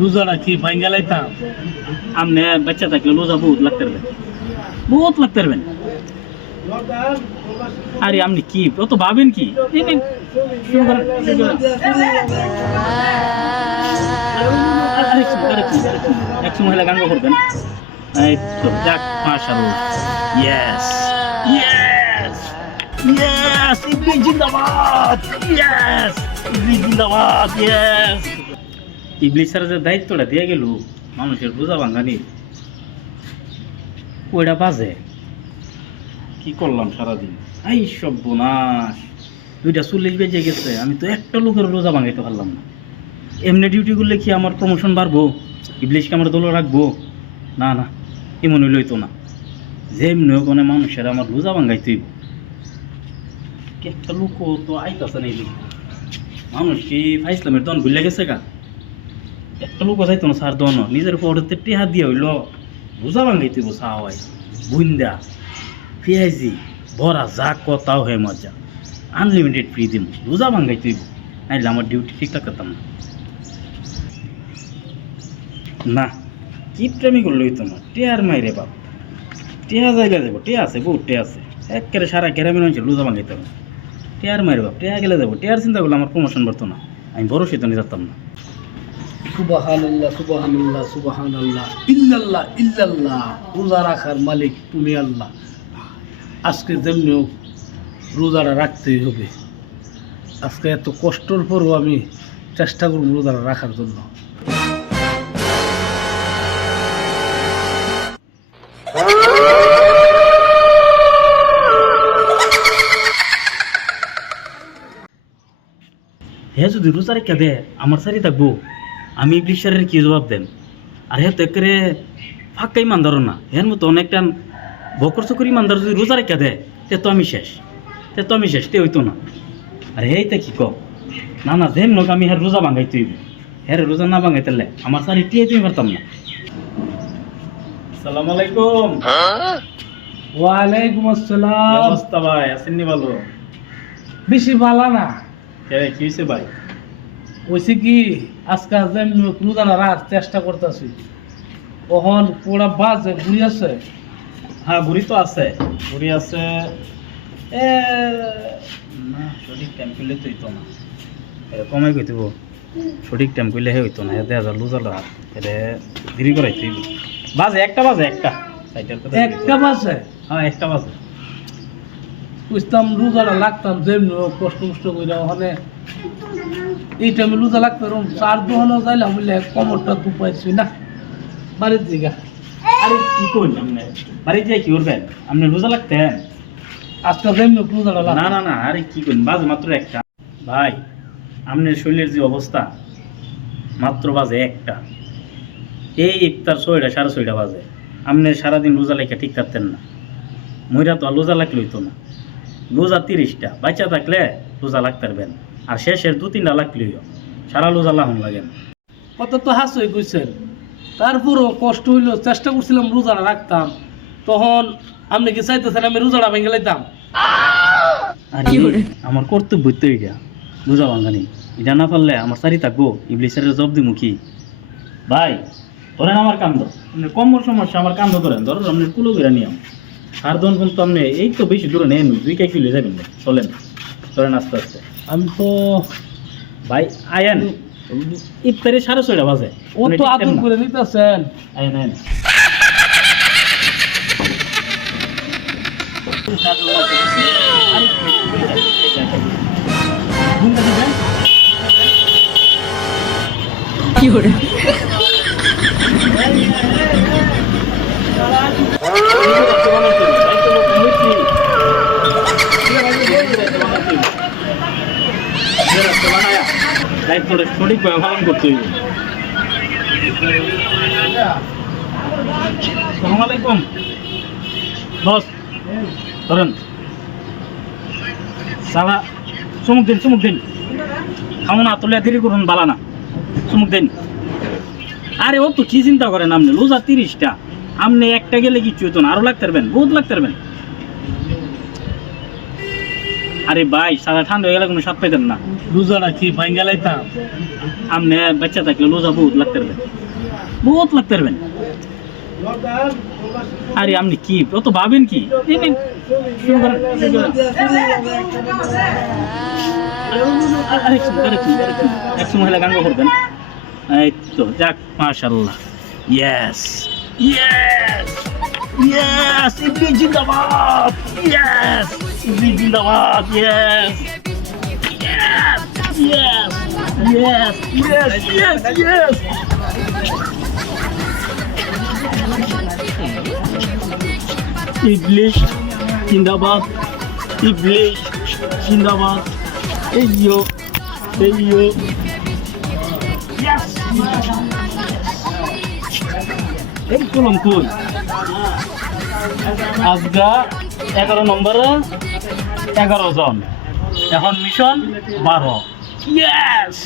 রোজাটা কি ফাইন গেলাইতাম? আপনি বাচ্চা থাকলে রোজা বহুত লাগতে পারবেন, বহুত লাগতে পারবেন। আরে আপনি কি অত ভাবেন কি? এই নিন, শুরু করেন, শুরু করেন। এক মহিলা গান করবেন। এই তো যাক, মাশাআল্লাহ। ইয়েস ইয়েস ইয়েস, ইবলিস জিন্দাবাদ। ইয়েস, ইবলিস জিন্দাবাদ। ইয়েস, ইবলিসের যে দায়িত্বটা দিয়ে গেল মানুষের রোজা ভাঙানি, ওইটা বাজে। কি করলাম সারাদিন? এই সর্বনাশ, 2:40 বেজে গেছে, আমি তো একটা লোকের রোজা ভাঙাইতে পারলাম না। এমনি ডিউটি করলে কি আমার প্রমোশন বাড়বো? ইবলিশকে আমার দলে রাখবো? না না, এমন হইলই তো না। যেমনি হোক মানে মানুষের আমার রোজা ভাঙাইতে হইব। একটা লোক তো আইতাছে না, এই মানুষ কি ফাইসলামের দন ভুলে গেছে গা? একটা লোক যাইতো না সার দন, নিজের পড়তে টেহা দিয়ে হইল রোজা ভাঙাইতে হইব। সাহাওয়াই বুন্দা পেঁয়াজি বড়া যা কথাও হয়ে মজা, আনলিমিটেড ফ্রি দিব, রোজা ভাঙাইতে হইব, নাইলে আমার ডিউটি ঠিকঠাক করতাম না। না, কিপটামি করলে হইতো না। টেয়ার মাইরে বাপ, টেয়া যাইলে যাবো, টেয়া আছে, বহুত টেয়া আছে। একেবারে সারা গ্রামের মানুষের রোজা ভাঙাইতে হবে। টেয়ার মাইরে বাপ, টেয়া গেলে যাবো। টেয়ার চিন্তা করলে আমার প্রমোশন বাড়তো না, আমি বড় সেতনে যেতাম না। সুবহানাল্লাহ সুবহানাল্লাহ সুবহানাল্লাহ, ইল্লাল্লাহ ইল্লাল্লাহ। রোজা রাখার মালিক তুমি আল্লাহ। আজকে যেমনি হোক রোজাটা রাখতেই হবে। আজকে এত কষ্টর পরও আমি চেষ্টা করব রোজাটা রাখার জন্য। হ্যাঁ, যদি রোজা রেখে দে আমার সারি থাকবো, আমি ইবলিশের কি জবাব দেন? আর হ্যাঁ তো একেবারে ফাঁকাই মানদারও না, এর মতো অনেকটা বকর চকরি মানদার যদি রোজা রেখে দেয়, তে তো আমি শেষ, তে হইতো না। আর হেইটা কি কম? না না, যেম নোক আমি হ্যাঁ রোজা ভাঙাইতে হইব। হ্যাঁ রোজা না ভাঙাইতে আমার সারি টিয়ে তুমি পারতাম না। আসসালামু আলাইকুম। ওয়ালাইকুম আসসালাম। অবস্থা ভাই? আসেননি ভালো? বেশি ভালো না। কি হয়েছে ভাই? ওইসে কি আজকে যেমনি হোক রোজাটা রাখার চেষ্টা করতেছি। কখন পুরা বাজে ঘুরি আছে। হ্যাঁ, ঘুরি তো আছে, ঘুরি আছে। এ না, সঠিক টাইম করলে তো হইতো না, কমাই কই দিব। সঠিক টাইম করলে হে হইতো না, এতে হাজার লুজালা এটা দেরি করাইতে হইব। বাজে একটা, একটা বাজে। হ্যাঁ, একটা বাজে। বুঝতাম রোজাটা লাগতাম যেমনি হোক কষ্ট কষ্ট করে। ওখানে এই টাইমে রোজা লাগতো, এরকম 4 দোকানও যাইলাম বললে কমরটা দুপাইছি না বাড়ির দিকে। আরে কি করুন আপনি বাড়ি যাই কি করবেন? আপনি রোজা লাগতেন আজকে যেমনি হোক রোজাটা না না না, আরে কি করুন, বাজে মাত্র একটা। ভাই, আপনার শরীরের যে অবস্থা, মাত্র বাজে একটা। এই ইফতার 6টা 6:30 বাজে। আপনি সারাদিন রোজা লেখা ঠিক থাকতেন না। মহিলা তো আর রোজা লাগলে হইতো না। রোজা 30টা, বাচ্চা থাকলে রোজা লাগতে পারবেন। আর শেষের 2-3টা লাগলেই সারা রোজা লাহন লাগেন। কত তো হাস হয়ে গেছেন, তারপরও কষ্ট হইলো, চেষ্টা করছিলাম রোজাটা রাখতাম। তখন আপনি কি চাইতেছেন আমি রোজাটা ভেঙে লাইতাম? আমার কর্তব্য তো এটা, রোজা ভাঙানি। এটা না পারলে আমার সারি থাকবো, ইবলিসের জব দিমু কি? ভাই ধরেন আমার কান্দ, আপনার কমর সমস্যা, আমার কান্দ ধরেন, ধরেন আপনার কুলো করে নিয়ম আর দন কিন্তু আপনি এই তো বেশি দূরে নেন, 2 কিলো যাবেন, চলেন ধরেন আস্তে আস্তে। আমি তো ভাই আয়েন, ইফতারি 6:30 বাজে। ও তো আদর করে নিতেছেন। আয়েন আয়েন। কি করে? সঠিকভাবে পালন করতে হইব। আসসালামু আলাইকুম বস। ধরেন সালা, চুমুক দিন। খাও না তুলে দেরি করুন, বালা না, চুমুক দিন। আরে ও তো কি চিন্তা করেন আপনি? রোজা 30টা, আপনি একটা গেলে কিচ্ছু হইতো না, আরো লাগতে পারবেন, বহুত লাগতে পারবেন। আরে ভাই, সারা ঠান্ডা হয়ে গেলে কোনো স্বাদ পাইতেন না। রোজাটা কি ভাঙ্গা লাইতাম? আপনি বাচ্চা থাকলে রোজা বহুত লাগতে পারবেন, বহুত লাগতে পারবেন। আরে আপনি কি অত ভাবেন কি? এই নিন, শুরু করেন, শুরু করেন। একশো মহিলা গান করবেন। এই তো যাক, মাশাআল্লাহ। ইয়েস ইয়েস ইয়েস, ইবলিস জিন্দাবাদ। ইয়েস, ইবলিস জিন্দাবাদ। Yes yes yes yes yes yes yes. ইবলিস জিন্দাবাদ, ইবলিস জিন্দাবাদ। এইও এইও, ইয়েস। এই কলম কই? আজগা 11 নম্বরে 11 জন, এখন মিশন 12। ইয়েস।